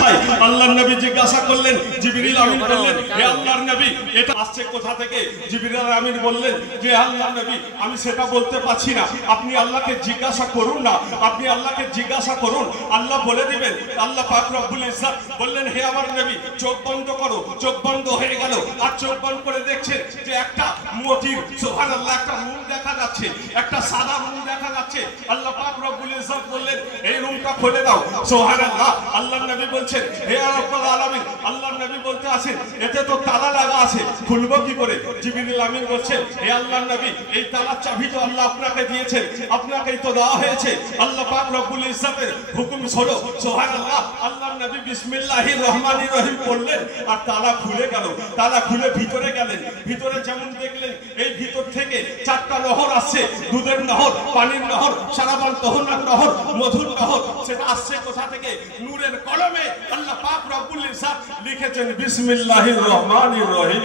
কোথায়? আল্লাহর নবী জিজ্ঞাসা করলেন, জিবরিল আমিন বললেন, হে আল্লাহর নবী এটা আসছে কোথা থেকে? জিবরিল আমিন বললেন যে আল্লাহর নবী আমি সেটা বলতে পারছি না, আপনি আল্লাহকে জিজ্ঞাসা করুন না, আপনি আল্লাহকে জিজ্ঞাসা করুন, আল্লাহ বলে দিবেন। আল্লাহ পাক রব্বুল ইজ্জত বললেন, হে আমার নবী চোখ বন্ধ করো। চোখ বন্ধ হয়ে গেল, আর চোখ বন্ধ করে দেখছেন যে একটা মোটির সুবহানাল্লাহ একটা মুখ দেখা যাচ্ছে, একটা সাদা মুখ দেখা যাচ্ছে। আল্লাহ পাক রব্বুল ইজ্জত বললেন, এই রুমটা খুলে দাও। সুবহানাল্লাহ। আল্লাহর নবী বলছেন, হে রব্বুল আলামিন, আল্লাহর নবী বলতে আছেন এতে তো তালা লাগা আছে, খুলবো কি করে? জিবরিল আমিন বলছেন, হে আল্লাহর নবী এই তালার চাবি তো আল্লাহ আপনাকে দিয়েছেন, আপনাকেই তো দেওয়া হয়েছে। আল্লাহ পাক রব্বুল ইজ্জতের হুকুম হলো। সুবহানাল্লাহ। আল্লাহর নবী বিসমিল্লাহির রহমানির রহিম বললেন, আর তালা খুলে গেল। তালা খুলে ভিতরে গেলেন। ভিতরে যেমন দেখলেন এই ভিতর থেকে চারটা নহর আসছে, দুধের নহর, পানির নহর, সারাবান তহনার নহর, মধুর নহর। সেটা আসছে কোথা থেকে? নূরের কলমে আল্লাহ পাক রব্বুল ইজ্জত লিখেছেন বিসমিল্লাহির রহমানির রহিম।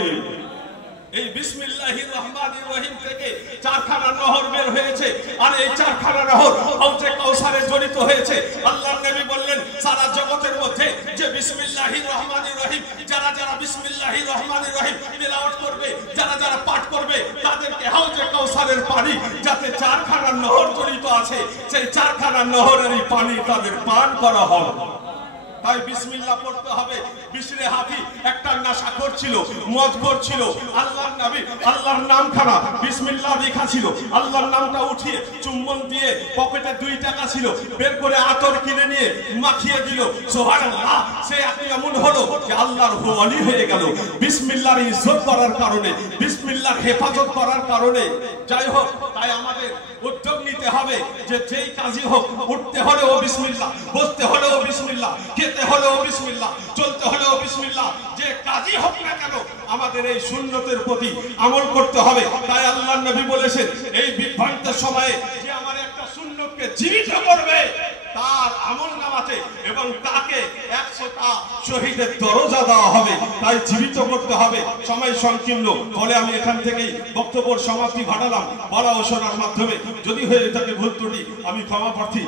এই বিসমিল্লাহির রহমানির রহিম থেকে চারখানা নহর বের হয়েছে, আর এই চারখানা নহর হযরত কাউসারে জড়িত হয়েছে। আল্লাহর নবী বললেন, সারা জগতের মধ্যে যে বিসমিল্লাহির রহমানির রহিম যারা যারা বিসমিল্লাহির রহমানির রহিম তেলাওয়াত করবে, যারা যারা পাঠ করবে, তাদেরকে হযরত কাউসারের পানি যাতে চারখানা নহর জড়িত আছে, সেই চারখানা নহরেরই পানি তাদের পান করা হবে। তাই বিসমিল্লাহ পড়তে হবে। বিশরে হাফি একটা নেশাখোর ছিল, মদখোর ছিল। আল্লাহর নবী আল্লাহর নামখানা বিসমিল্লাহ লেখা ছিল। আল্লাহর নামটা উঠিয়ে চুম্বন দিয়ে পকেটে 2 টাকা ছিল, বের করে আতর কিনে নিয়ে মাখিয়ে দিল। সুবহানাল্লাহ। সে এমন হলো যে আল্লাহর ওলি হয়ে গেল বিসমিল্লাহর ইজ্জত করার কারণে, বিসমিল্লাহর হেফাজত করার কারণে। যাই হোক, তাই আমাদের উদ্যোগ নিতে হবে যে যেই কাজই হোক, উঠতে হলেও বিসমিল্লাহ, বসতে হলেও বিসমিল্লাহ, খেতে হলেও বিসমিল্লাহ, চলতে হলেও বিসমিল্লাহ। যে কাজই হোক না কেন আমাদের এই সুন্নতের প্রতি আমল করতে হবে। তাই আল্লাহর নবী বলেছেন, এই বিভ্রান্তের সময়ে যে আমার একটা সুন্নতকে জীবিত করবে তার আমলনামাতে এবং তাকে 100টা শহীদের দরজা দেওয়া হবে। তাই জীবিত করতে হবে। সময় সংকীর্ণ বলে আমি এখান থেকেই বক্তব্যের সমাপ্তি ঘটালাম। বলা ও শোনার মাধ্যমে যদি হয়ে থাকে ভুল ত্রুটি আমি ক্ষমা প্রার্থী।